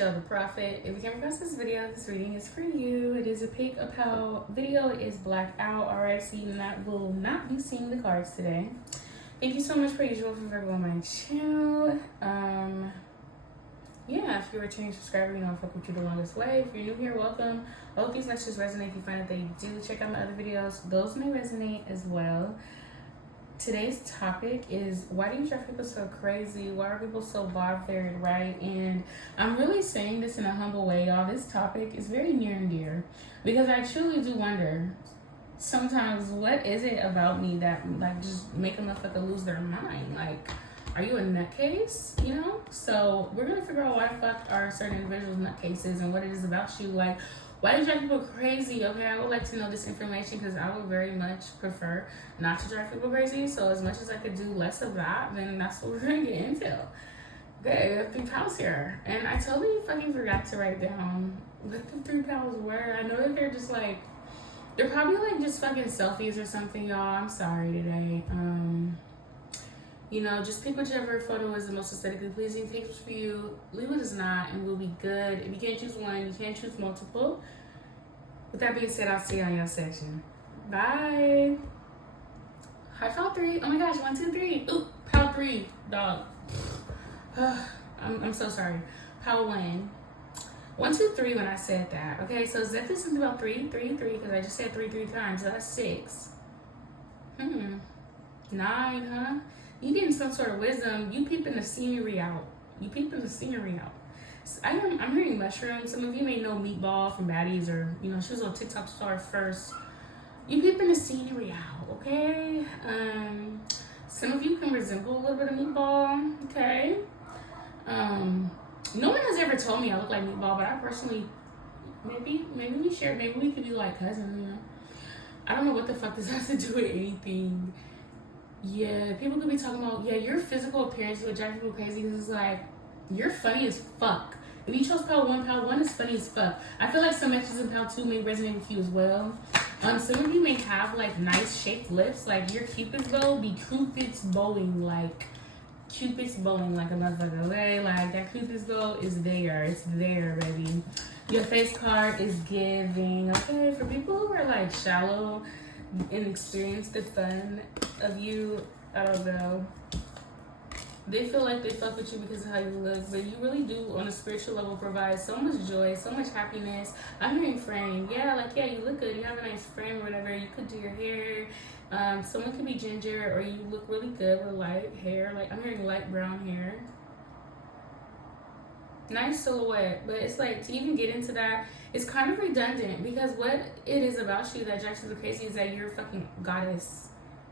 Michelle the Prophet. If you came across this video, this reading is for you. It is a pic of how video is blacked out, alright, so you will not be seeing the cards today. Thank you so much per usual for Virgo on my channel. Yeah, if you're a returning subscriber, you know I'll fuck with you the longest way. If you're new here, welcome. I hope these messages resonate. If you find that they do, check out my other videos. Those may resonate as well. Today's topic is, why do you drive people so crazy? Why are people so bothered, right? And I'm really saying this in a humble way, y'all. This topic is very near and dear because I truly do wonder sometimes, what is it about me that like just make a motherfucker lose their mind? Like, are you a nutcase? You know? So we're gonna figure out why the fuck are certain individuals nutcases and what it is about you. Like, why do you drive people crazy? Okay, I would like to know this information because I would very much prefer not to drive people crazy. So as much as I could do less of that, then that's what we're gonna get into. Okay, we have 3 pals here. And I totally fucking forgot to write down what the 3 pals were. I know that they're just like, they're probably like just fucking selfies or something, y'all. I'm sorry today. You know, just pick whichever photo is the most aesthetically pleasing. Take it for you, leave it as not, and we'll be good. If you can't choose one, you can't choose multiple. With that being said, I'll see you on your section. Bye. Hi, pal 3. Oh my gosh, 1, 2, 3. Ooh, pal 3, dog. I'm so sorry. Pal 1. 1, 2, 3 when I said that. Okay, so is definitely something about 3, 3, 3, because I just said 3 times. So that's 6. 9, huh? You getting some sort of wisdom. You peeping the scenery out. So I'm hearing mushrooms. Some of you may know Meatball from Baddies, or you know, she was on TikTok star first. You peeping the scenery out, okay? Some of you can resemble a little bit of Meatball, okay? No one has ever told me I look like Meatball, but I personally, maybe we share, maybe we could be like cousins, you know? I don't know what the fuck this has to do with anything. Yeah, people could be talking about, yeah, your physical appearance would drive people crazy because it's like, you're funny as fuck. If you chose pal 1 is funny as fuck. I feel like some matches in pal 2 may resonate with you as well. Some of you may have like nice shaped lips, like your Cupid's bow be Cupid's bowing like a motherfucker, okay? Like that Cupid's bow is there, it's there, baby. Your face card is giving, okay? For people who are like shallow and experience the fun of you, I don't know. They feel like they fuck with you because of how you look, but you really do, on a spiritual level, provide so much joy, so much happiness. I'm hearing frame. Yeah, like, yeah, you look good. You have a nice frame or whatever. You could do your hair. Someone could be ginger, or you look really good with light hair. Like, I'm hearing light brown hair. Nice silhouette, but it's like, to even get into that, it's kind of redundant because what it is about you that drives you crazy is that you're a fucking goddess.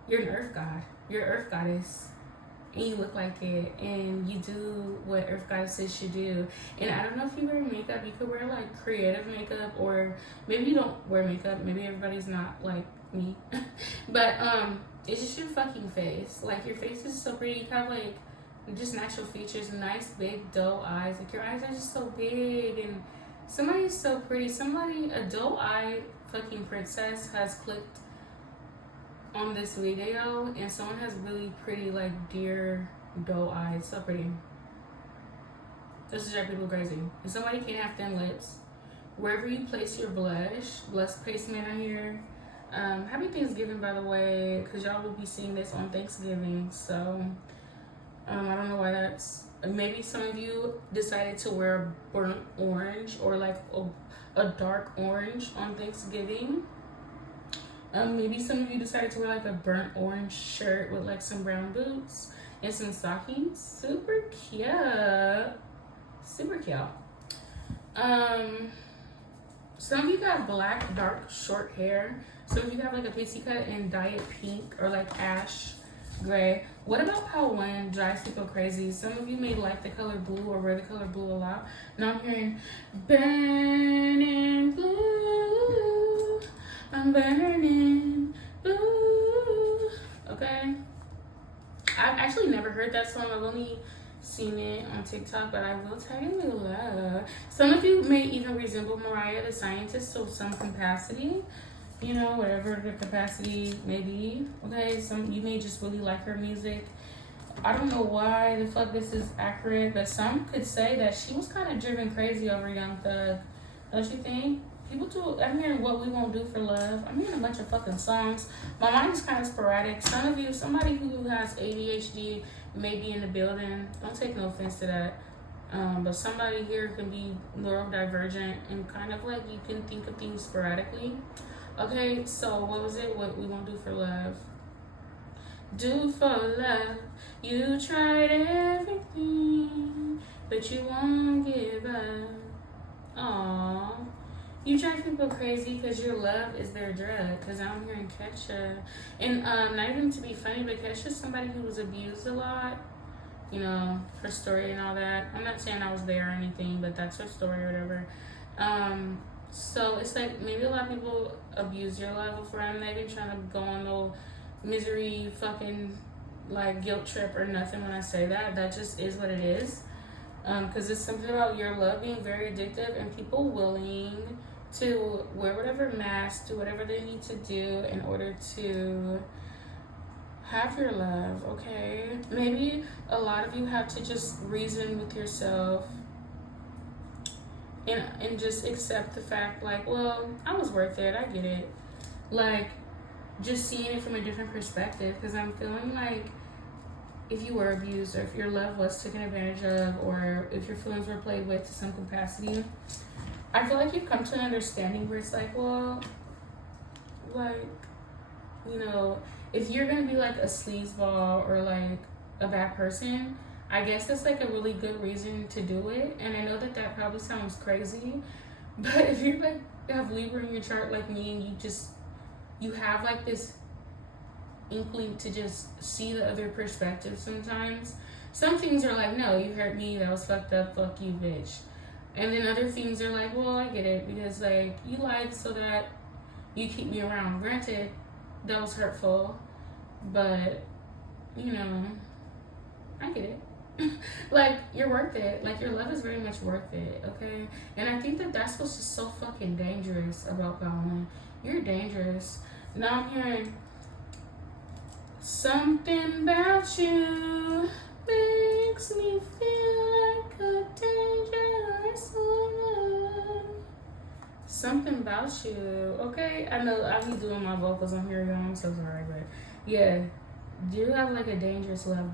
You're an earth god. You're an earth goddess. And you look like it, and you do what earth goddesses should do. And I don't know if you wear makeup. You could wear like creative makeup, or maybe you don't wear makeup. Maybe everybody's not like me. But it's just your fucking face. Like, your face is so pretty. You have like just natural features, nice big doe eyes. Like, your eyes are just so big, and somebody's so pretty. A doe-eyed fucking princess has clicked on this video, and someone has really pretty like deer doe eyes. So pretty. This is drive people crazy. And somebody can't have thin lips. Wherever you place your blush, blessed placement on here. Happy Thanksgiving, by the way, because y'all will be seeing this on Thanksgiving. So I don't know why that's. Maybe some of you decided to wear a burnt orange or like a dark orange on Thanksgiving. Maybe some of you decided to wear like a burnt orange shirt with like some brown boots and some stockings. Super cute. Some of you got black, dark, short hair. Some of you have like a pixie cut and dye it pink or like ash gray. What about pal 1 drives people crazy? Some of you may like the color blue or wear the color blue a lot. Now I'm hearing burning blue. I'm burning blue. Okay. I've actually never heard that song. I've only seen it on TikTok, but I will tell you love. Some of you may even resemble Mariah the Scientist to some capacity. You know, whatever the capacity may be. Okay. Some you may just really like her music. I don't know why the fuck this is accurate, but some could say that she was kind of driven crazy over Young Thug. Don't you think? People do. I'm hearing What We Won't Do for Love. I'm hearing a bunch of fucking songs. My mind is kind of sporadic. Some of you, somebody who has ADHD may be in the building. Don't take no offense to that. But somebody here can be neurodivergent and kind of like you can think of things sporadically. Okay, so what was it? What We Won't Do for Love. Do for love. You tried everything, but you won't give up. Aww. You drive people crazy because your love is their drug. Because I'm hearing Kesha. And not even to be funny, but Kesha's somebody who was abused a lot. You know, her story and all that. I'm not saying I was there or anything, but that's her story or whatever. So it's like maybe a lot of people abuse your love before. I'm not even trying to go on no misery fucking like guilt trip or nothing when I say that. That just is what it is. Because it's something about your love being very addictive and people willing to wear whatever mask, do whatever they need to do in order to have your love, okay? Maybe a lot of you have to just reason with yourself and just accept the fact, like, well, I was worth it, I get it. Like, just seeing it from a different perspective, because I'm feeling like if you were abused or if your love was taken advantage of or if your feelings were played with to some capacity, I feel like you've come to an understanding where it's like, well, like, you know, if you're going to be like a sleazeball or like a bad person, I guess that's like a really good reason to do it. And I know that that probably sounds crazy, but if you're like have Libra in your chart like me and you have like this inkling to just see the other perspective sometimes. Some things are like, no, you hurt me, that was fucked up, fuck you, bitch. And then other things are like, well, I get it, because like you lied so that you keep me around. Granted, that was hurtful, but you know, I get it. Like, you're worth it. Like, your love is very much worth it, okay? And I think that that's what's just so fucking dangerous about Bowman. You're dangerous. Now I'm hearing something about you makes me feel like a dangerous woman. Something about you, okay? I know I be doing my vocals on here, y'all. I'm so sorry, but yeah, you have like a dangerous love,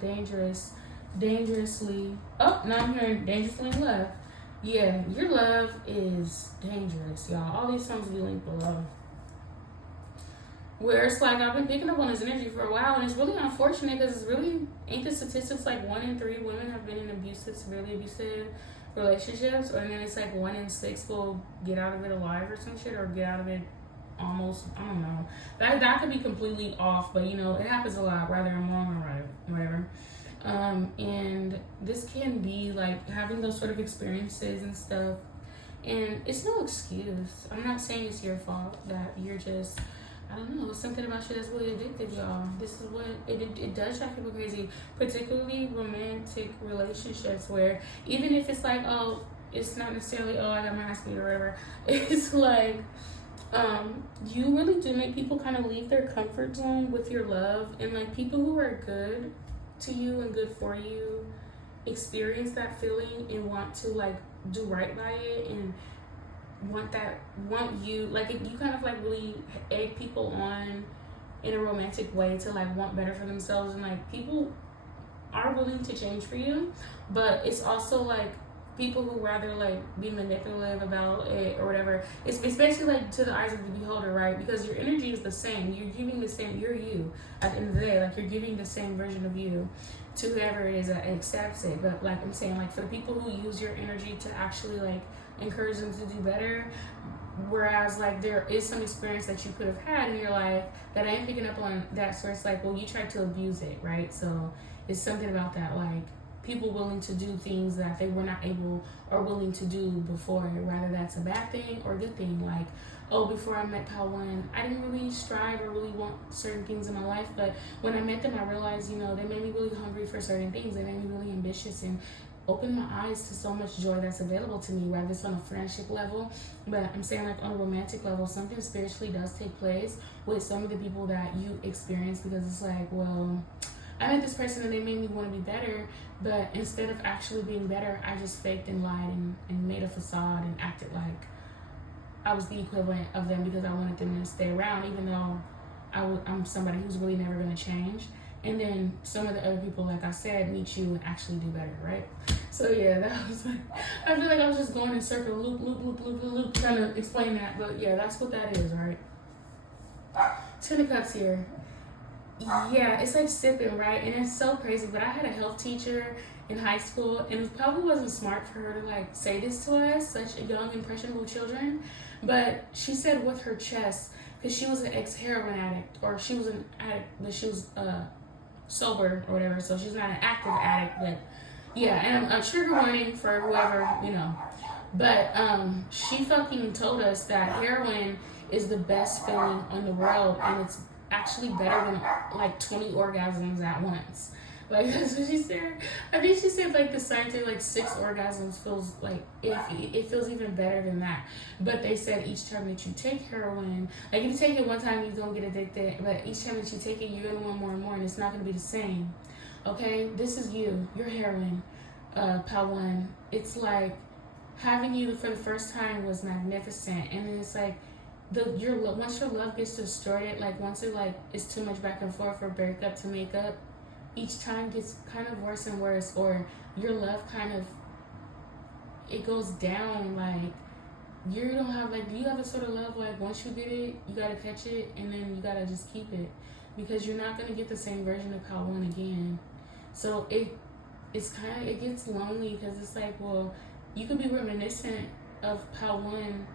dangerously. Oh, now I'm hearing dangerously in love. Yeah, your love is dangerous, y'all. All these songs will be linked below. Where it's like I've been picking up on this energy for a while, and it's really unfortunate because it's really ain't the statistics like 1 in 3 women have been in abusive, severely abusive relationships, or then it's like 1 in 6 will get out of it alive or some shit, or get out of it almost. I don't know. That could be completely off, but you know it happens a lot. Whether I'm wrong or right, whatever. And this can be like having those sort of experiences and stuff, and it's no excuse. I'm not saying it's your fault that you're just, I don't know, something about you that's really addictive, y'all. This is what it does drive people crazy, particularly romantic relationships where even if it's like, oh, it's not necessarily, oh, I got my ass beat or whatever. It's like, you really do make people kind of leave their comfort zone with your love, and like people who are good to you and good for you experience that feeling and want to like do right by it and want you, like you kind of like really egg people on in a romantic way to like want better for themselves, and like people are willing to change for you, but it's also like people who rather like be manipulative about it or whatever. It's especially like to the eyes of the beholder, right? Because your energy is the same. You're giving the same. You're you at the end of the day. Like you're giving the same version of you to whoever it is that accepts it. But like I'm saying, like for the people who use your energy to actually like encourage them to do better, whereas like there is some experience that you could have had in your life that I ain't picking up on that. So it's like, well, you tried to abuse it, right? So it's something about that, like people willing to do things that they were not able or willing to do before, whether that's a bad thing or a good thing. Like, oh, before I met Pal One, I didn't really strive or really want certain things in my life, but when I met them, I realized, you know, they made me really hungry for certain things. They made me really ambitious and opened my eyes to so much joy that's available to me, whether it's on a friendship level, but I'm saying like on a romantic level, something spiritually does take place with some of the people that you experience, because it's like, well, I met this person and they made me want to be better, but instead of actually being better, I just faked and lied and made a facade and acted like I was the equivalent of them because I wanted them to stay around, even though I'm somebody who's really never going to change. And then some of the other people, like I said, meet you and actually do better, right? So yeah, that was like, I feel like I was just going in circle, loop, trying to explain that. But yeah, that's what that is, right? Ten of Cups here. Yeah, it's like sipping, right? And it's so crazy, but I had a health teacher in high school, and it probably wasn't smart for her to like say this to us, such young, impressionable children. But she said with her chest, because she was an ex-heroin addict, or she was an addict, but she was sober or whatever, so she's not an active addict, but yeah, and a trigger warning for whoever, you know. But she fucking told us that heroin is the best feeling in the world, and it's actually better than like 20 orgasms at once. Like, that's what she said. I think she said like the scientific, like 6 orgasms feels like iffy. It feels even better than that. But they said each time that you take heroin, like if you take it one time, you don't get addicted. But each time that you take it, you're going to want more and more, and it's not going to be the same. Okay? This is you. You're heroin, pal one. It's like having you for the first time was magnificent. And it's like, once your love gets distorted, like once it like is too much back and forth for breakup to make up, each time gets kind of worse and worse, or your love kind of, it goes down. Like you don't have like, do you have a sort of love like once you get it, you gotta catch it and then you gotta just keep it, because you're not gonna get the same version of Pal One again. So it's kind of, it gets lonely, because it's like, well, you could be reminiscent of Pal One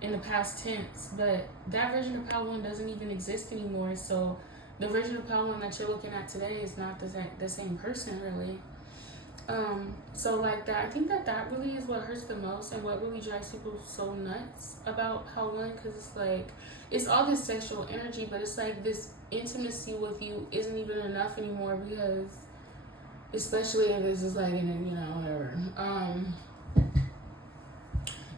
in the past tense, but that version of Pal One doesn't even exist anymore. So the version of Pal One that you're looking at today is not the same person, really. So like that, I think that really is what hurts the most, and what really drives people so nuts about Pal One, because it's like, it's all this sexual energy, but it's like this intimacy with you isn't even enough anymore, because especially if it's just like, you know, whatever.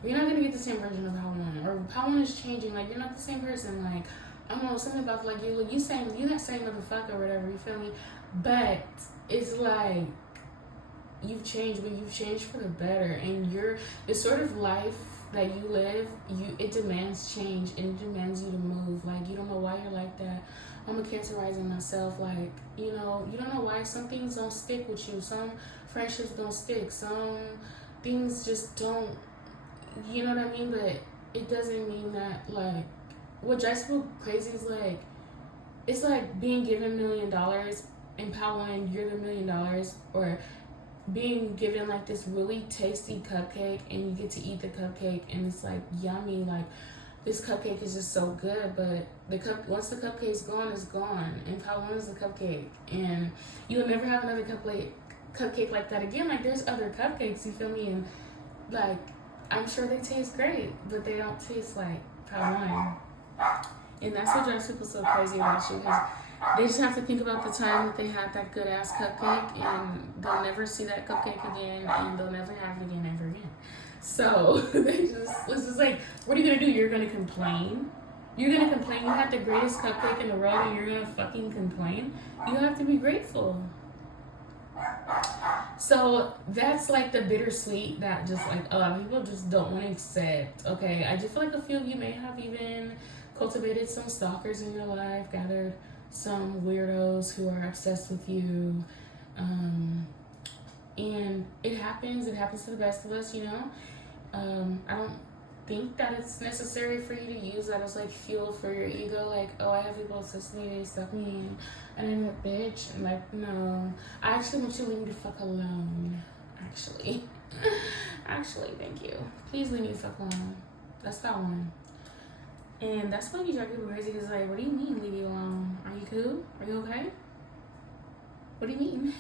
You're not gonna get the same version of Pal One, or Pal One is changing. Like, you're not the same person. Like, I don't know, something about like you're not saying motherfucker or whatever. You feel me? But it's like you've changed, but you've changed for the better, and the sort of life that you live, it demands change, and it demands you to move. Like, you don't know why you're like that. I'm a Cancer rising myself. Like, you know, you don't know why some things don't stick with you. Some friendships don't stick. Some things just don't. You know what I mean? But it doesn't mean that, like, what drives people crazy is like, it's like being given $1 million and Pal One, you're the $1 million, or being given like this really tasty cupcake and you get to eat the cupcake and it's like yummy, like this cupcake is just so good, but once the cupcake's gone, it's gone, and Pal One is the cupcake, and you'll never have another cupcake like that again. Like, there's other cupcakes, you feel me? And like, I'm sure they taste great, but they don't taste like Pal One. And that's what drives people so crazy about you, because they just have to think about the time that they had that good ass cupcake, and they'll never see that cupcake again, and they'll never have it again ever again. So it's just like, what are you gonna do? You're gonna complain? You're gonna complain? You had the greatest cupcake in the world and you're gonna fucking complain? You have to be grateful. So that's like the bittersweet that just like a lot of people just don't want to accept. Okay, I just feel like a few of you may have even cultivated some stalkers in your life, gathered some weirdos who are obsessed with you, and it happens to the best of us, you know. I don't think that it's necessary for you to use that as like fuel for your ego, like, oh, I have people obsessed with me, they stuck me, and I'm a bitch. And like, no, I actually want you to leave me the fuck alone. Actually, thank you. Please leave me the fuck alone. That's that one. And that's why you drive people crazy, because like, what do you mean leave you alone? Are you cool? Are you okay? What do you mean?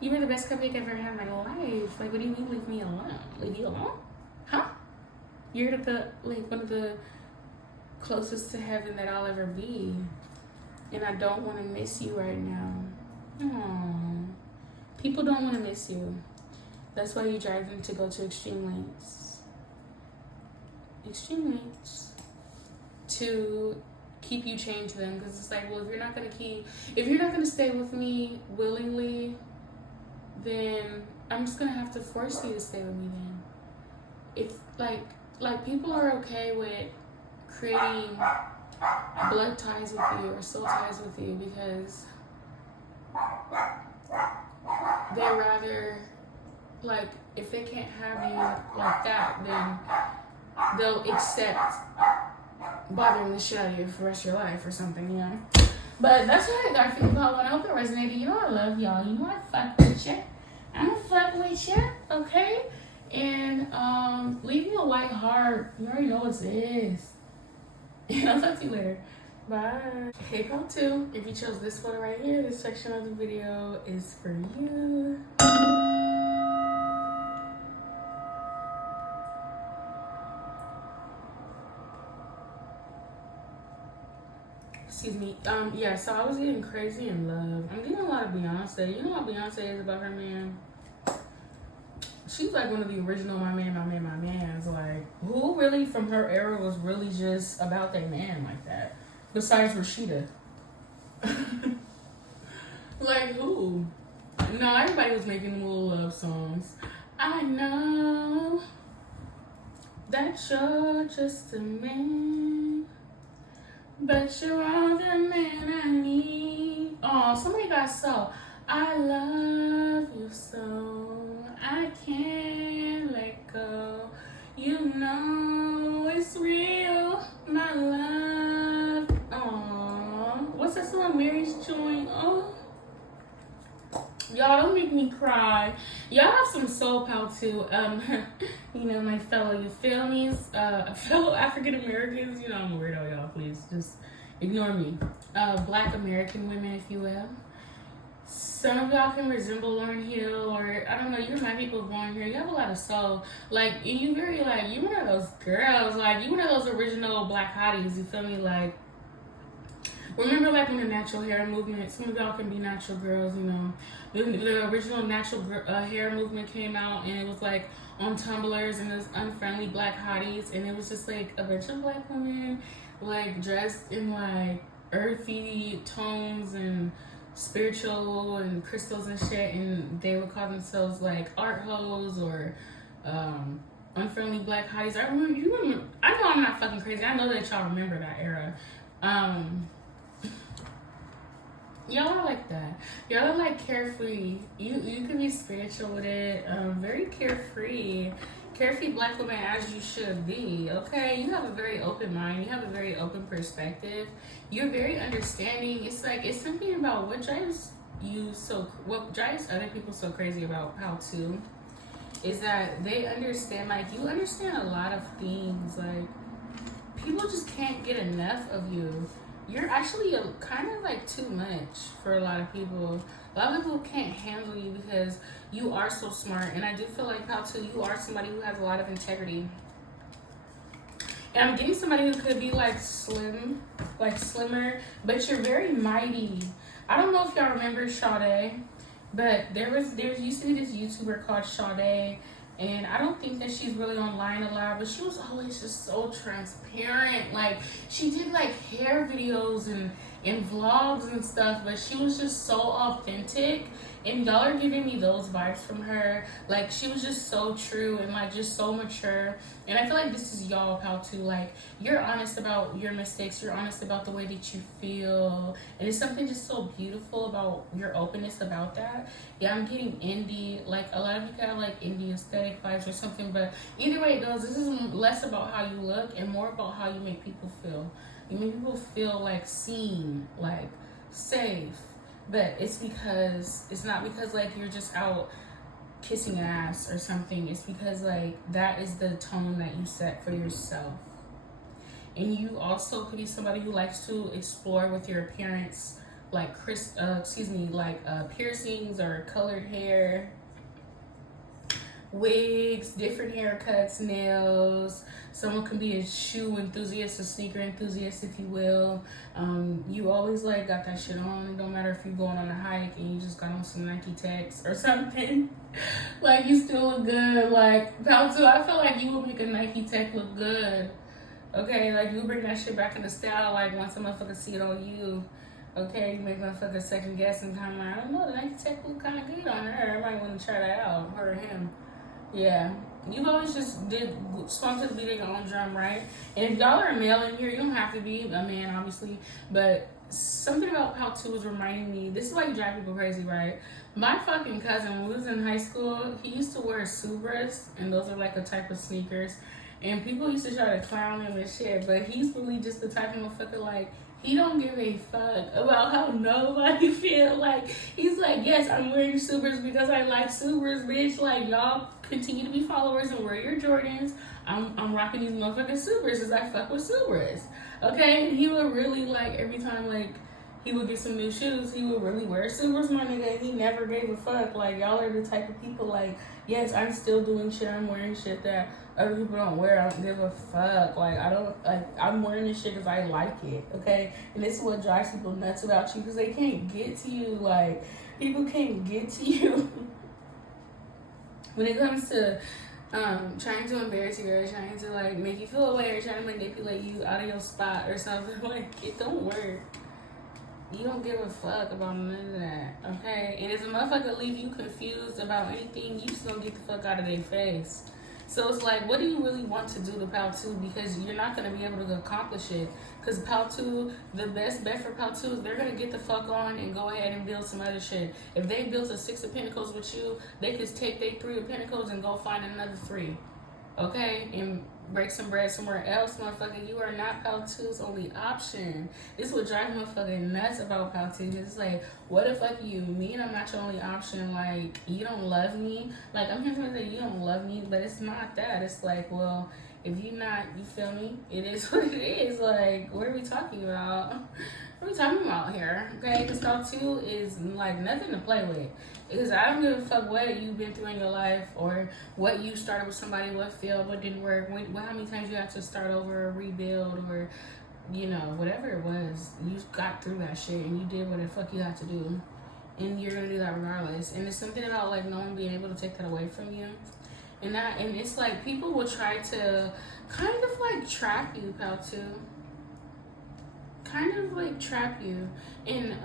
You were the best cupcake I've ever had in my life. Like, what do you mean leave me alone? Leave you alone? Huh? You're like one of the closest to heaven that I'll ever be. And I don't want to miss you right now. Aww. People don't want to miss you. That's why you drive them to go to extreme lengths. To keep you chained to them, because it's like, well, if you're not gonna stay with me willingly, then I'm just gonna have to force you to stay with me. Then, if like people are okay with creating blood ties with you or soul ties with you because they rather, like, if they can't have you like that, then they'll accept bothering the shit out of you for the rest of your life or something, you know? But that's what I feel about one. I hope it resonated. You know I love y'all. You know I fuck with you. I'ma fuck with you, okay? And leave me a white heart. You already know what it is. And I'll talk to you later. Bye. Hey, part 2. If you chose this photo right here, this section of the video is for you. Excuse me. Yeah, so I was getting crazy in love. I'm getting a lot of Beyonce. You know how Beyonce is about her man? She's like one of the original my man's. Like, who really from her era was really just about their man like that? Besides Rashida. Like, who? No, everybody was making little love songs. I know that you're just a man, but you're all the man I need. Oh, somebody got so. I love you so. I can't let go. You know it's real, my love. Aww. What's that song? Mary's Joint. Oh. Y'all don't make me cry. Y'all have some soul power too. You know, my fellow, you feel me? Fellow African Americans. You know, I'm a weirdo, y'all. Please just ignore me. Black American women, if you will. Some of y'all can resemble Lauryn Hill, or I don't know, you remind people of Lauryn Hill. You have a lot of soul. Like, and you very, like, you one of those girls. Like, you one of those original black hotties. You feel me? Like, remember, like, when the natural hair movement, some of y'all can be natural girls, you know. The original natural hair movement came out, and it was, like, on Tumblrs, and this unfriendly black hotties, and it was just, like, a bunch of black women, like, dressed in, like, earthy tones and spiritual and crystals and shit, and they would call themselves, like, art hoes or unfriendly black hotties. I know I'm not fucking crazy. I know that y'all remember that era. Y'all are like that. Y'all are like carefree. You can be spiritual with it. Very carefree. Carefree black woman as you should be. Okay, you have a very open mind. You have a very open perspective. You're very understanding. It's like, it's something about what drives other people so crazy about how to is that they understand, like, you understand a lot of things. Like, people just can't get enough of you. You're actually kind of like too much for a lot of people. A lot of people can't handle you because you are so smart. And I do feel like how too you are somebody who has a lot of integrity. And I'm getting somebody who could be like slim, like slimmer, but you're very mighty. I don't know if y'all remember Sade, but there used to be this YouTuber called Sade. And I don't think that she's really online a lot, but she was always just so transparent. Like, she did like hair videos and vlogs and stuff, but she was just so authentic. And y'all are giving me those vibes from her. Like, she was just so true and like just so mature. And I feel like this is y'all how to, like, you're honest about your mistakes. You're honest about the way that you feel. And it's something just so beautiful about your openness about that. Yeah, I'm getting indie. Like, a lot of you have like indie aesthetic vibes or something. But either way it goes, this is less about how you look and more about how you make people feel. You make people feel like seen, like safe. But it's not because like you're just out kissing ass or something. It's because like that is the tone that you set for yourself. And you also could be somebody who likes to explore with your appearance, like piercings or colored hair, wigs, different haircuts, nails. Someone can be a shoe enthusiast, a sneaker enthusiast, if you will. You always like got that shit on. It don't matter if you're going on a hike and you just got on some Nike Techs or something. Like, you still look good. Like, Paltu, I feel like you would make a Nike Tech look good. Okay, like you bring that shit back in the style. Like once a motherfucker see it on you, okay, you make motherfucker second guess and kind of like, I don't know, that tech look kind of good on her. I might want to try that out, her or him. Yeah, you've always just did swung to the beat of your own drum, right? And if y'all are a male in here, you don't have to be a man, obviously, but something about how two is reminding me. This is why you drive people crazy, right? My fucking cousin, when we was in high school, he used to wear Subras, and those are like a type of sneakers. And people used to try to clown him and shit, but he's really just the type of motherfucker like he don't give a fuck about how nobody feel. Like he's like, yes, I'm wearing Subras because I like Subras, bitch. Like y'all continue to be followers and wear your Jordans. I'm rocking these motherfucking Subras because I fuck with Subras. Okay, and he would really like every time like he would get some new shoes, he would really wear Subras, my nigga. He never gave a fuck. Like y'all are the type of people like, yes, I'm still doing shit. I'm wearing shit that other people don't wear. I don't give a fuck. Like I don't like. I'm wearing this shit because I like it. Okay, and this is what drives people nuts about you because they can't get to you. Like people can't get to you when it comes to trying to embarrass you or trying to like make you feel away or trying to manipulate you out of your spot or something. Like it don't work. You don't give a fuck about none of that, okay? And if a motherfucker leave you confused about anything, you just gonna get the fuck out of their face. So it's like, what do you really want to do to PAL 2? Because you're not gonna be able to accomplish it. Because PAL 2, the best bet for PAL 2 is they're gonna get the fuck on and go ahead and build some other shit. If they built a 6 of Pentacles with you, they could take their 3 of Pentacles and go find another 3. Okay? And break some bread somewhere else, motherfucker. You are not PAL 2's only option. This is what drives motherfucking nuts about PAL 2. It's like, what the fuck you mean I'm not your only option? Like, you don't love me? Like, I'm here to say you don't love me, but it's not that. It's like, well, if you not, you feel me? It is what it is. Like, what are we talking about? What are we talking about here? Okay, because PAL 2 is like nothing to play with. Because I don't give a fuck what you've been through in your life or what you started with somebody, what failed, what didn't work, how many times you have to start over or rebuild or, you know, whatever it was. You got through that shit and you did what the fuck you had to do. And you're going to do that regardless. And there's something about, like, no one being able to take that away from you. And it's like people will try to kind of, like, trap you, PAL 2. Kind of, like, trap you in,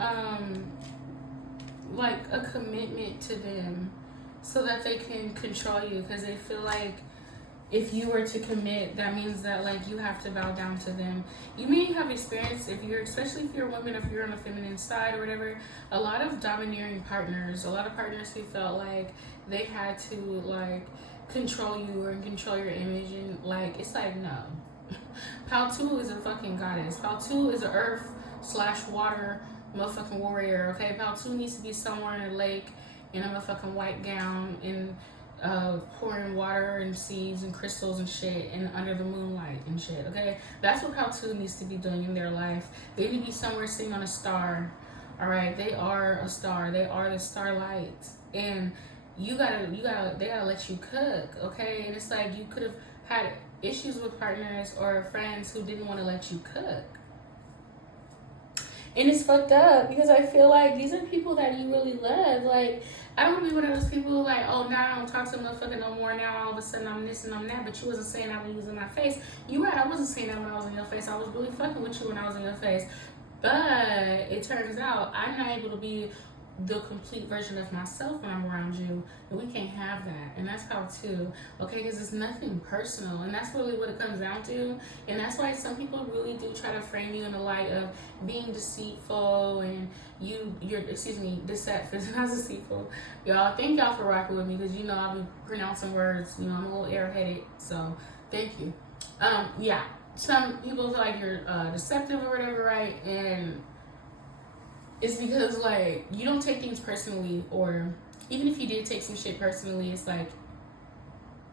like a commitment to them so that they can control you because they feel like if you were to commit, that means that like you have to bow down to them. You may have experience especially if you're a woman, if you're on the feminine side or whatever, a lot of domineering partners, a lot of partners who felt like they had to like control you or control your image, and like it's like no. PAL 2 is a fucking goddess. PAL 2 is an earth/water motherfucking warrior, okay? PAL 2 needs to be somewhere in a lake in a motherfucking white gown and pouring water and seeds and crystals and shit and under the moonlight and shit, okay? That's what PAL 2 needs to be doing in their life. They need to be somewhere sitting on a star, all right? They are a star. They are the starlight. And they gotta let you cook, okay? And it's like you could have had issues with partners or friends who didn't want to let you cook. And it's fucked up because I feel like these are people that you really love. Like, I don't want to be one of those people who like, oh, now I don't talk to a motherfucker no more. Now all of a sudden I'm this and I'm that. But you wasn't saying that when you was in my face. You right, I wasn't saying that when I was in your face. I was really fucking with you when I was in your face. But it turns out I'm not able to be the complete version of myself when I'm around you, and we can't have that. And that's PAL 2, okay? Because it's nothing personal, and that's really what it comes down to. And that's why some people really do try to frame you in the light of being deceitful, and you're deceptive, not deceitful. Y'all, thank y'all for rocking with me, because you know I'll be pronouncing words. You know, I'm a little airheaded, so thank you. Yeah, some people feel like you're deceptive or whatever, right? And it's because, like, you don't take things personally, or even if you did take some shit personally, it's like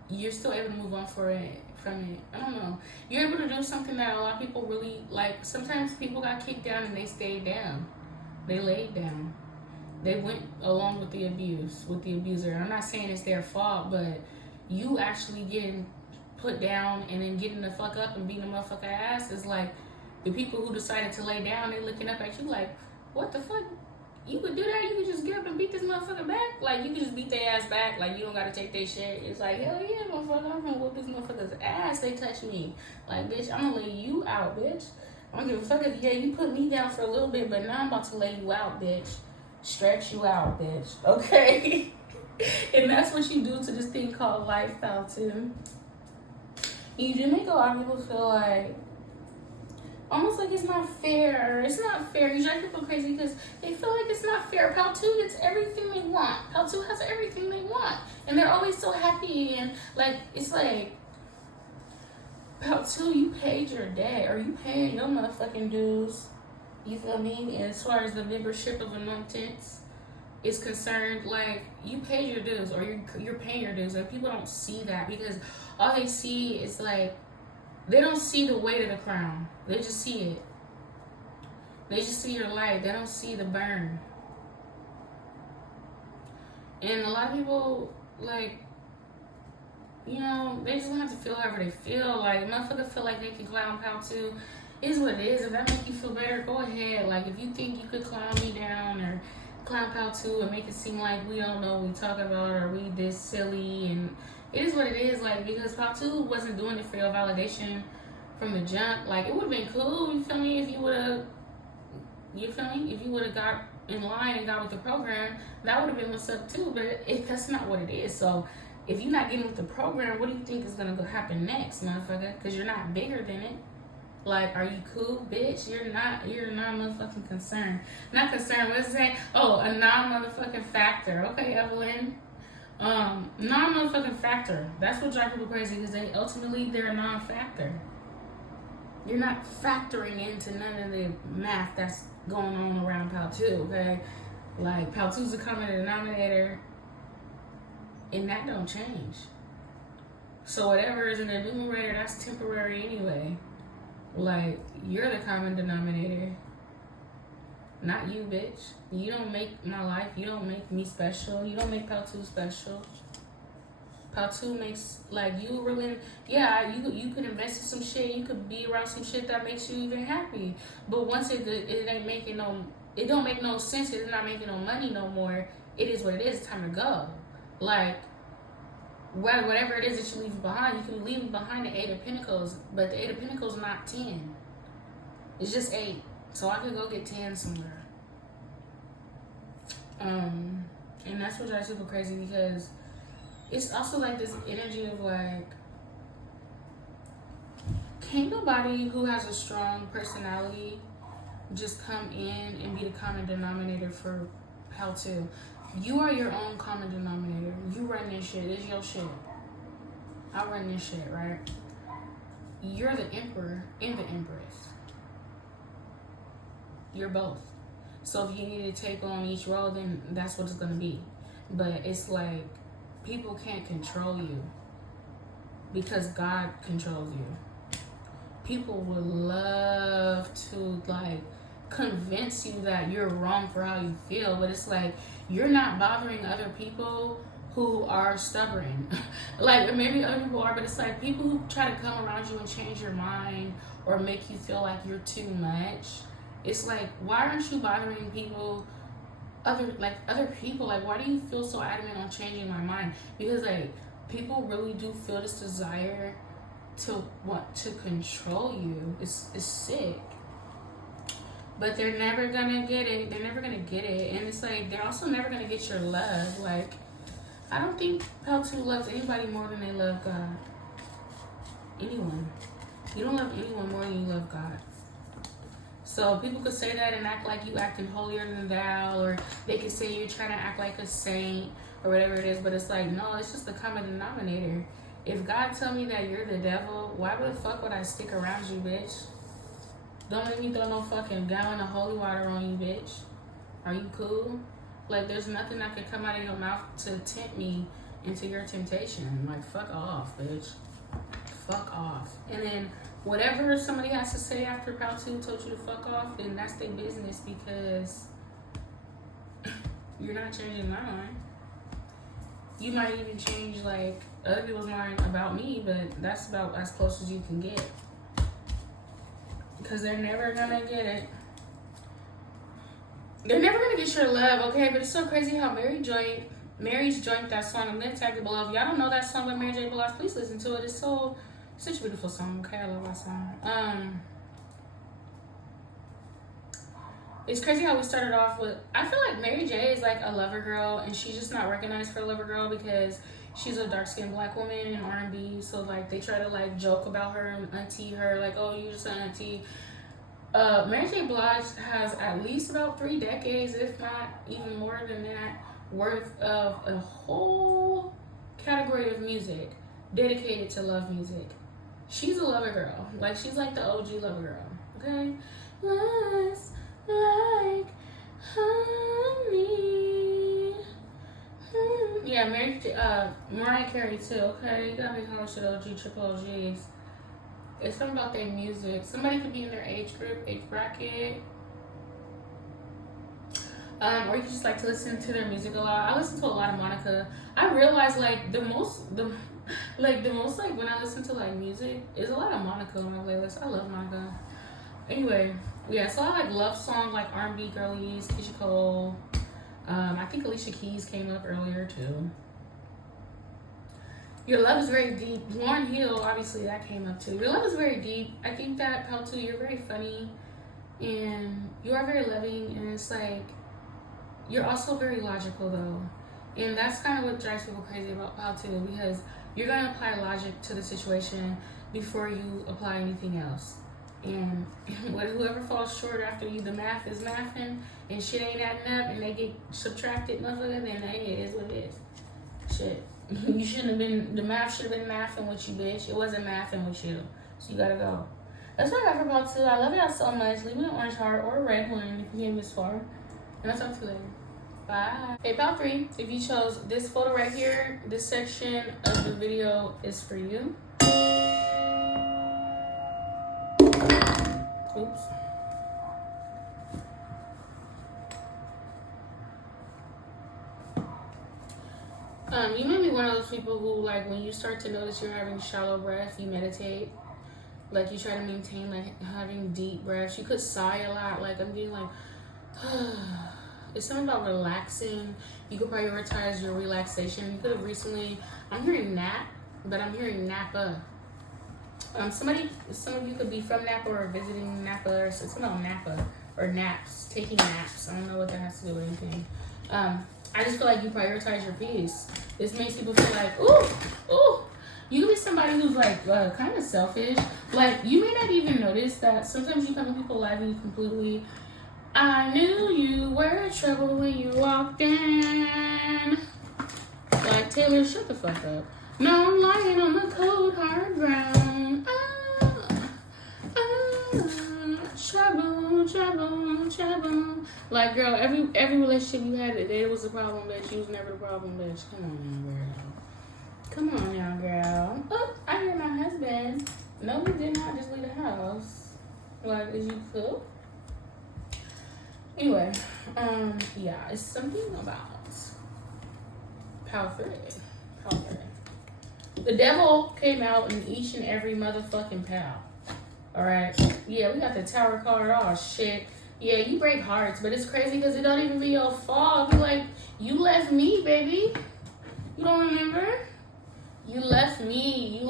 you're still able to move on from it. I don't know. You're able to do something that a lot of people really, like, sometimes people got kicked down and they stayed down. They laid down. They went along with the abuse, with the abuser. I'm not saying it's their fault, but you actually getting put down and then getting the fuck up and beating the motherfucker ass is like the people who decided to lay down, they looking up at you like, what the fuck? you could do that. You could just get up and beat this motherfucker back. Like, you could just beat their ass back. Like, you don't gotta take their shit. It's like, hell yeah, motherfucker. I'm gonna whoop this motherfucker's ass. They touch me. Like, bitch, I'm gonna lay you out, bitch. I don't give a fuck if, yeah, you put me down for a little bit, but now I'm about to lay you out, bitch. Stretch you out, bitch. Okay? And that's what you do to this thing called life, pal, too. You do make a lot of people feel like, almost like it's not fair. It's not fair. You drive people crazy because they feel like it's not fair. Pal 2 gets everything they want. Pal 2 has everything they want. And they're always so happy. And, like, it's like, Pal 2, you paid your debt. Or you paying your motherfucking dues. You feel me? And as far as the membership of a Noctuq is concerned, like, you paid your dues, or you're paying your dues. Like, people don't see that because all they see is, like, they don't see the weight of the crown. They just see it. They just see your light. They don't see the burn. And a lot of people, like, you know, they just have to feel however they feel. Like, motherfuckers feel like they can clown Pal 2. Is what it is. If that make you feel better, go ahead. Like, if you think you could clown me down or clown Pal 2 and make it seem like we don't know what we talk about or we this silly, and it is what it is. Like, because Pal 2 wasn't doing it for your validation from the jump. Like, it would have been cool, you feel me, if you would have, you feel me, if you would have got in line and got with the program, that would have been what's up too. But that's not what it is. So if you're not getting with the program, what do you think is gonna go happen next, motherfucker? Because you're not bigger than it. Like, are you cool, bitch? You're not motherfucking concerned. Not concerned, what's it say? Oh, a non-motherfucking factor. Okay, Evelyn. Non-motherfucking factor. That's what drives people crazy, because they're a non-factor. You're not factoring into none of the math that's going on around Pal 2, okay? Like, Pal 2's a common denominator, and that don't change. So whatever is in the numerator, that's temporary anyway. Like, you're the common denominator, not you, bitch. You don't make my life. You don't make me special. You don't make Pal 2 special. Pal 2 makes, like, you really, yeah, you could invest in some shit. You could be around some shit that makes you even happy. But once it ain't making no, it don't make no sense. It's not making no money no more. It is what it is. It's time to go. Like, whatever it is that you leave behind, you can leave behind the 8 of Pentacles, but the 8 of Pentacles is not 10. It's just 8. So I could go get 10 somewhere. And that's what drives people crazy, because it's also like this energy of like, can't nobody who has a strong personality just come in and be the common denominator for Pal 2. You are your own common denominator. You run this shit. It's your shit. I run this shit, right? You're the emperor and the empress. You're both. So if you need to take on each role, then that's what it's going to be. But it's like, people can't control you because God controls you. People would love to, like, convince you that you're wrong for how you feel, but it's like, you're not bothering other people who are stubborn. Like, maybe other people are, but it's like people who try to come around you and change your mind or make you feel like you're too much. It's like, why aren't you bothering people, other people? Like, why do you feel so adamant on changing my mind? Because, like, people really do feel this desire to want to control you. It's sick. But they're never gonna get it. They're never gonna get it. And it's like, they're also never gonna get your love. Like, I don't think Pal 2 loves anybody more than they love God. Anyone. You don't love anyone more than you love God. So people could say that and act like you acting holier than thou, or they could say you're trying to act like a saint or whatever it is, but it's like, no, it's just the common denominator. If God tell me that you're the devil, why the fuck would I stick around you, bitch? Don't make me throw no fucking gallon of holy water on you, bitch. Are you cool? Like, there's nothing that could come out of your mouth to tempt me into your temptation. Like, fuck off, bitch. Fuck off. And then whatever somebody has to say after Pal 2 told you to fuck off, then that's their business, because you're not changing my mind. You might even change, like, other people's mind about me, but that's about as close as you can get. Because they're never gonna get it. They're never gonna get your love, okay? But it's so crazy how Mary's joined that song. I'm gonna tag it below. If y'all don't know that song by Mary J. Blige, please listen to it. It's such a beautiful song. Okay, I love that song. It's crazy how we started off with. I feel like Mary J is like a lover girl, and she's just not recognized for a lover girl because she's a dark skinned black woman in R&B. So like they try to like joke about her and auntie her, like, oh, you just an auntie. Mary J. Blige has at least about 3 decades, if not even more than that, worth of a whole category of music dedicated to love music. She's a lover girl. Like, she's like the OG lover girl. Okay? Lust like honey. Yeah, Mariah Carey too, okay? You gotta be close to the OG, triple OGs. It's something about their music. Somebody could be in their age group, age bracket. Or you just like to listen to their music a lot. I listen to a lot of Monica. I realize like the most when I listen to like music, is a lot of Monica on my playlist. I love Monica. Anyway, yeah, so I like love songs like R&B girlies, Keisha Cole. I think Alicia Keys came up earlier too. Your love is very deep. Lauryn Hill, obviously that came up too. Your love is very deep. I think that Pal too, you're very funny and you are very loving, and it's like you're also very logical though. And that's kind of what drives people crazy about Pal too, because you're gonna apply logic to the situation before you apply anything else. And whoever falls short after you, the math is mathing and shit ain't adding up and they get subtracted, motherfucker, then hey, it is what it is. Shit. You shouldn't have been, the math should have been mathing with you, bitch. It wasn't mathing with you. So you gotta go. That's what I got for Pal 2. I love y'all so much. Leave me an orange heart or a red one if you came this far. And I'll talk to you later. Bye. Hey, Pal 3, if you chose this photo right here, this section of the video is for you. Oops. You may be one of those people who, like, when you start to notice you're having shallow breath, you meditate. Like, you try to maintain, like, having deep breaths. You could sigh a lot. Like, I'm getting, like, it's something about relaxing. You could prioritize your relaxation. You could have recently, I'm hearing nap, but I'm hearing Napa. Some of you could be from Napa or visiting Napa, or something about Napa, or naps, taking naps. I don't know what that has to do with anything. I just feel like you prioritize your peace. This makes people feel like, ooh. You can be somebody who's like kind of selfish. Like, you may not even notice that sometimes you come to people's lives and you completely, I knew you were trouble when you walked in. Like, Taylor, shut the fuck up. No, I'm lying on the cold, hard ground. Trouble. Like, girl, every relationship you had, there was a problem, bitch. You was never the problem, bitch. Come on now, girl. Oh, I hear my husband. No, we did not just leave the house. Like, is you cool? Anyway, yeah, it's something about Pal 3. The devil came out in each and every motherfucking pal. Alright? Yeah, we got the tower card. Oh, shit. Yeah, you break hearts, but it's crazy because it don't even be your fault. Be like, you left me, baby. You don't remember? You left me.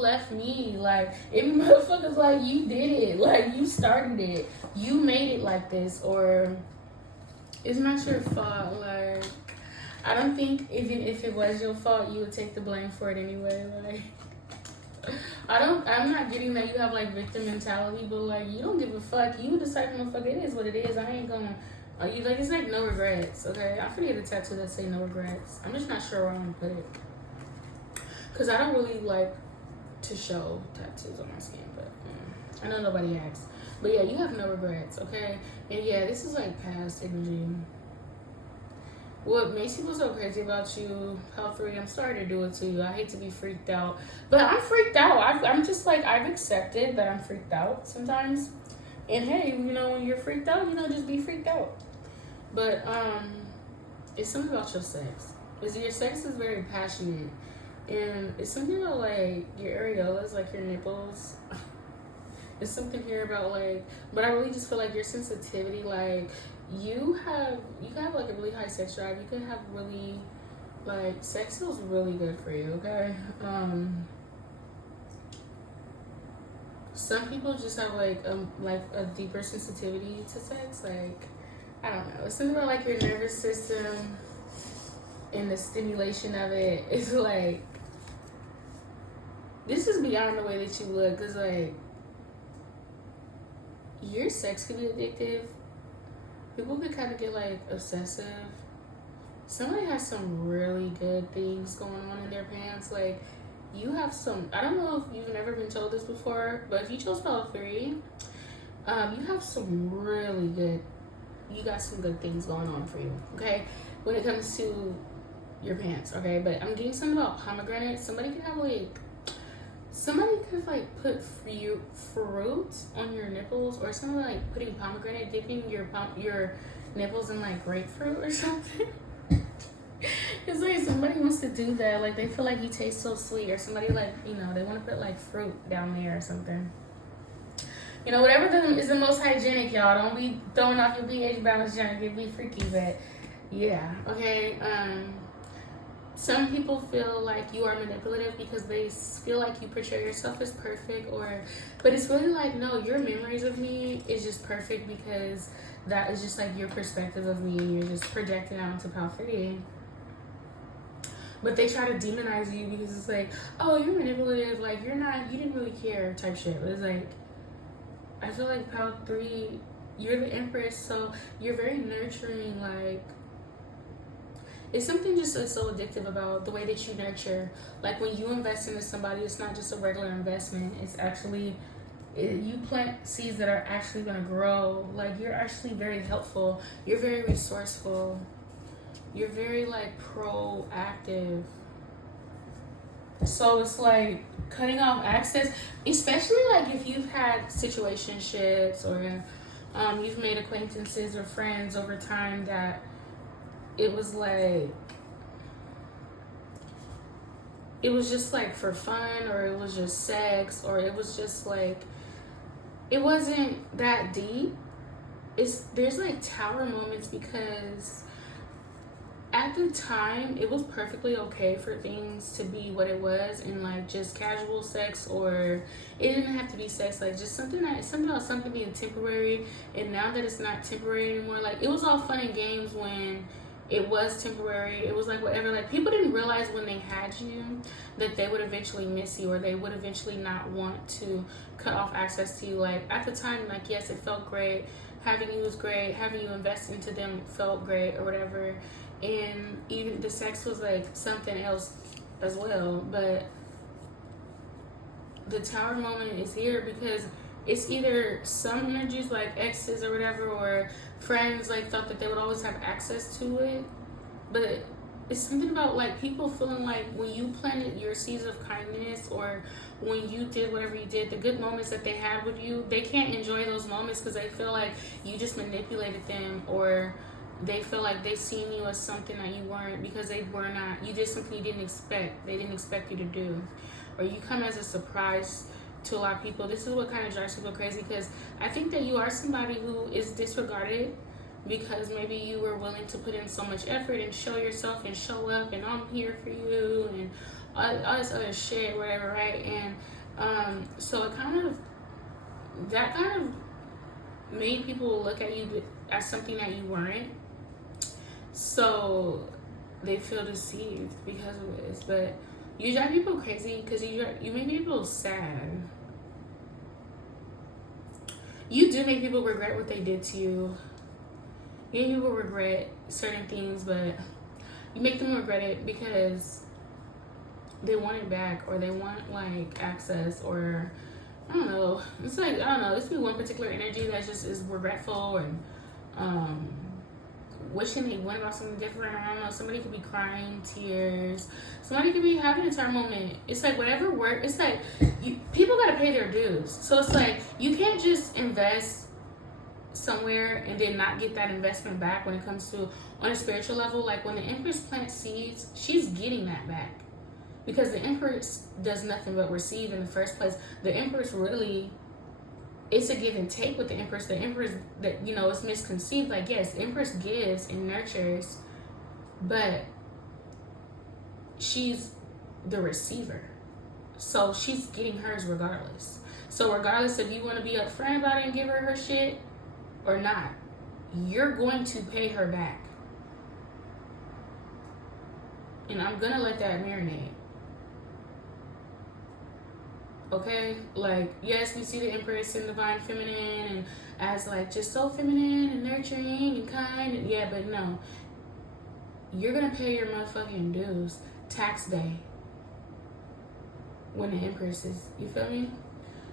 Like, every motherfucker's like, you did it. Like, you started it. You made it like this. Or, it's not your fault. Like, I don't think even if it was your fault, you would take the blame for it anyway. Like, I'm not getting that you have like victim mentality, but like, you don't give a fuck. You decide, motherfucker, it is what it is. I ain't gonna, you like, it's like no regrets, okay? I forget a tattoo that say no regrets. I'm just not sure where I'm gonna put it. Cause I don't really like to show tattoos on my skin, but I know nobody asks. But yeah, you have no regrets, okay? And yeah, this is like past energy. What makes people so crazy about you, Pal 3, I'm sorry to do it to you. I hate to be freaked out. But I'm freaked out. I'm just like, I've accepted that I'm freaked out sometimes. And hey, you know, when you're freaked out, you know, just be freaked out. But it's something about your sex. Because your sex is very passionate. And it's something about like your areolas, like your nipples. It's something here about like, but I really just feel like your sensitivity, like, you have like a really high sex drive. You could have really like sex feels really good for you, okay? Some people just have like a deeper sensitivity to sex. Like, I don't know. It's something about like your nervous system and the stimulation of it. It's like, this is beyond the way that you look. Cause like, your sex can be addictive. People could kind of get like obsessive. Somebody has some really good things going on in their pants. Like, you have some, I don't know if you've never been told this before, but if you chose Power 3, you have some really good, you got some good things going on for you, okay? When it comes to your pants, okay? But I'm getting something about pomegranate. Somebody could have put fruit on your nipples, or something like putting pomegranate, dipping your nipples in like grapefruit or something. It's like somebody wants to do that. Like, they feel like you taste so sweet, or somebody like, you know, they want to put like fruit down there or something. You know, whatever is the most hygienic, y'all. Don't be throwing off your pH balance junk. It'd be freaky, but yeah, okay. Some people feel like you are manipulative because they feel like you portray yourself as perfect, but it's really like, no, your memories of me is just perfect because that is just like your perspective of me, and you're just projecting out into Power 3. But they try to demonize you because it's like, oh, you're manipulative, like you didn't really care type shit. But it's like, I feel like Power 3, you're the Empress, so you're very nurturing. Like, it's something just that's so addictive about the way that you nurture. Like, when you invest into somebody, it's not just a regular investment. It's actually, you plant seeds that are actually going to grow. Like, you're actually very helpful. You're very resourceful. You're very like proactive. So it's like cutting off access, especially like if you've had situationships, or you've made acquaintances or friends over time that it was just like for fun, or it was just sex, or it was just like, it wasn't that deep. There's like tower moments, because at the time, it was perfectly okay for things to be what it was, and like just casual sex, or it didn't have to be sex, like just something about something being temporary. And now that it's not temporary anymore, like it was all fun and games when it was temporary. It was like whatever. Like, people didn't realize when they had you that they would eventually miss you, or they would eventually not want to cut off access to you. Like, at the time, like, yes, it felt great. Having you was great. Having you invest into them felt great, or whatever. And even the sex was like something else as well. But the tower moment is here because it's either some energies like exes or whatever, or friends like thought that they would always have access to it. But it's something about like people feeling like when you planted your seeds of kindness, or when you did whatever you did, the good moments that they had with you, they can't enjoy those moments because they feel like you just manipulated them, or they feel like they seen you as something that you weren't, because they were not. You did something you didn't expect. They didn't expect you to do, or you come as a surprise to a lot of people. This is what kind of drives people crazy, because I think that you are somebody who is disregarded because maybe you were willing to put in so much effort and show yourself and show up, and I'm here for you, and all this other shit, whatever, right? And so that kind of made people look at you as something that you weren't. So they feel deceived because of this. But you drive people crazy because you make people sad. You do make people regret what they did to you. You make people regret certain things, but you make them regret it because they want it back, or they want like access, or I don't know. It's like, I don't know. This could be one particular energy that just is regretful and wishing they went about something different. I don't know. Somebody could be crying tears. Somebody could be having a tower moment. It's like whatever work. It's like people got to pay their dues. So it's like you can't just invest somewhere and then not get that investment back when it comes to on a spiritual level. Like when the Empress plants seeds, she's getting that back. Because the Empress does nothing but receive in the first place. The Empress really it's a give and take with the Empress. The Empress, that, you know, it's misconceived. Like, yes, Empress gives and nurtures, but she's the receiver. So she's getting hers regardless. So regardless if you want to be upfront about it and give her shit or not, you're going to pay her back. And I'm gonna let that marinate. Okay? Like, yes, we see the Empress and Divine Feminine and as like just so feminine and nurturing and kind. And yeah, but no. You're gonna pay your motherfucking dues tax day when the Empress is, you feel me?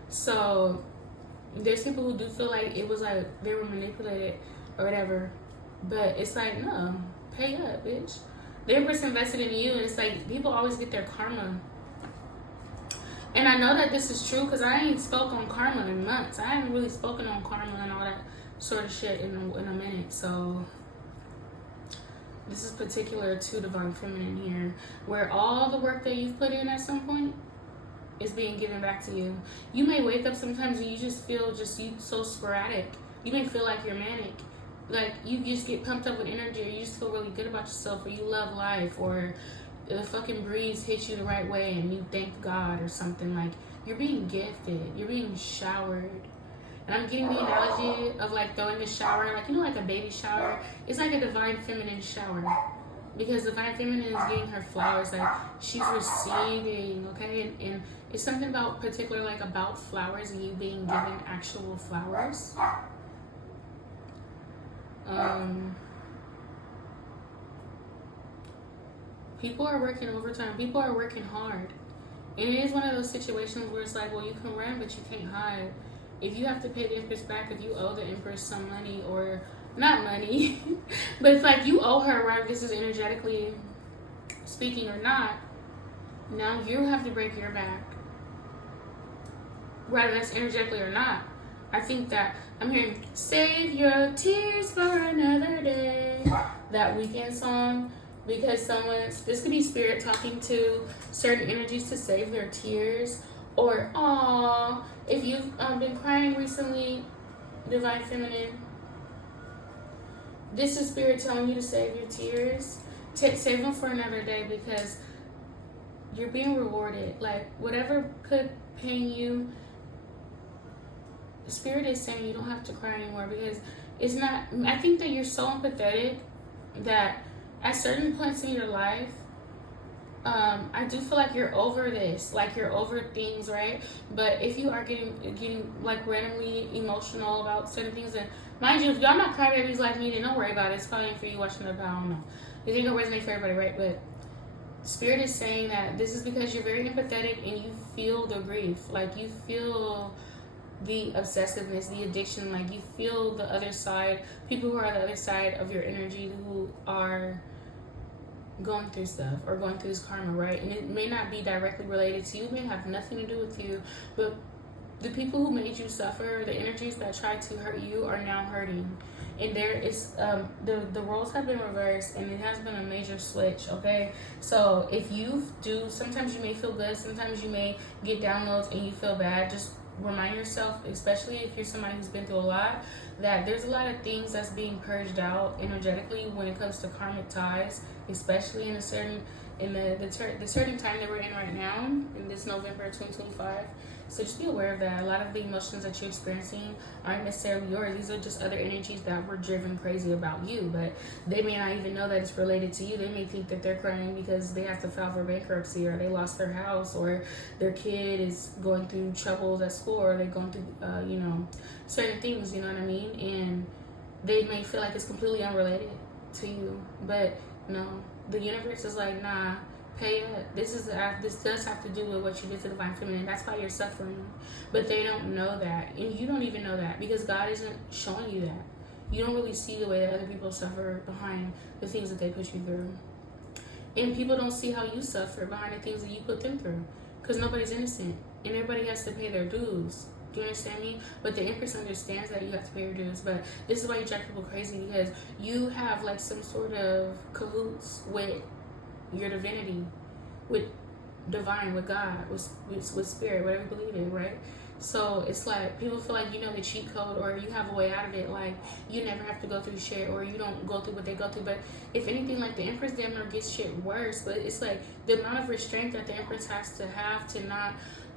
So there's people who do feel like it was like they were manipulated or whatever, but it's like, no, pay up, bitch. The Empress invested in you, and it's like people always get their karma. And I know that this is true because I ain't spoke on karma in months. I haven't really spoken on karma and all that sort of shit in a minute. So this is particular to Divine Feminine here, where all the work that you've put in at some point is being given back to you. You may wake up sometimes and you just feel you so sporadic. You may feel like you're manic. Like you just get pumped up with energy, or you just feel really good about yourself, or you love life, or the fucking breeze hits you the right way and you thank God or something. Like you're being gifted, you're being showered. And I'm getting the analogy of like throwing the shower, like, you know, like a baby shower. It's like a Divine Feminine shower, because Divine Feminine is getting her flowers, like she's receiving, okay? And it's something about particular, like about flowers and you being given actual flowers. People are working overtime. People are working hard. And it is one of those situations where it's like, well, you can run, but you can't hide. If you have to pay the Empress back, if you owe the Empress some money, or not money, but it's like you owe her, right? This is energetically speaking or not. Now you have to break your back, whether that's energetically or not. I think that I'm hearing "Save Your Tears for Another Day," that Weekend song, because this could be spirit talking to certain energies to save their tears. Or, aw, if you've been crying recently, Divine Feminine, this is spirit telling you to save your tears. Save them for another day, because you're being rewarded. Like, whatever could pain you, the spirit is saying you don't have to cry anymore, because it's not, I think that you're so empathetic that at certain points in your life, I do feel like you're over this, like you're over things, right? But if you are getting like randomly emotional about certain things, and mind you, if y'all not crybabies like me, then don't worry about it. It's probably for you watching it, but I don't know. It ain't gonna resonate for everybody, right? But Spirit is saying that this is because you're very empathetic and you feel the grief, like you feel the obsessiveness, the addiction, like you feel the other side, people who are on the other side of your energy who are going through stuff or going through this karma, right? And it may not be directly related to you, it may have nothing to do with you, but the people who made you suffer, the energies that tried to hurt you are now hurting. And there is the roles have been reversed, and it has been a major switch, okay? So if you do, sometimes you may feel good, sometimes you may get downloads and you feel bad. Just remind yourself, especially if you're somebody who's been through a lot, that there's a lot of things that's being purged out energetically when it comes to karmic ties, especially in a certain the certain time that we're in right now, in this November 2025. So just be aware of that. A lot of the emotions that you're experiencing aren't necessarily yours. These are just other energies that were driven crazy about you, but they may not even know that it's related to you. They may think that they're crying because they have to file for bankruptcy, or they lost their house, or their kid is going through troubles at school, or they're going through, certain things, you know what I mean? And they may feel like it's completely unrelated to you, but no, the universe is like, nah, pay up. This does have to do with what you did to Divine Feminine. That's why you're suffering. But they don't know that. And you don't even know that, because God isn't showing you that. You don't really see the way that other people suffer behind the things that they put you through. And people don't see how you suffer behind the things that you put them through. Because nobody's innocent. And everybody has to pay their dues. Do you understand me? But the Empress understands that you have to pay your dues. But this is why you drive people crazy, because you have like some sort of cahoots with your divinity, with divine, with God, with spirit, whatever you believe in, right? So it's like people feel like you know the cheat code or you have a way out of it. Like you never have to go through shit or you don't go through what they go through. But if anything, like the Empress damn near gets shit worse. But it's like the amount of restraint that the Empress has to not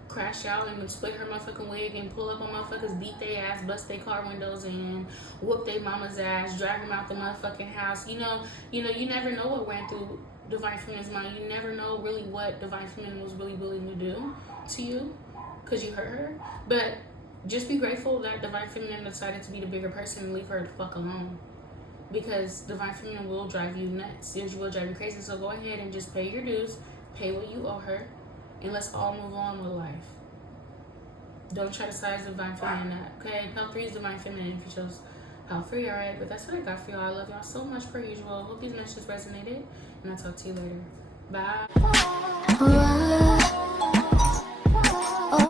crash out and split her motherfucking wig and pull up on motherfuckers, beat their ass, bust their car windows in, whoop their mama's ass, drag them out the motherfucking house. You never know what ran through Divine Feminine's mind. You never know really what Divine Feminine was really willing to do to you because you hurt her. But just be grateful that Divine Feminine decided to be the bigger person and leave her the fuck alone. Because Divine Feminine will drive you nuts. It will drive you crazy. So go ahead and just pay your dues, pay what you owe her, and let's all move on with life. Don't try to size Divine Feminine up, okay? Pal 3 is Divine Feminine if you chose Pal 3, alright? But that's what I got for y'all. I love y'all so much per usual. Hope these messages resonated, and I'll talk to you later. Bye.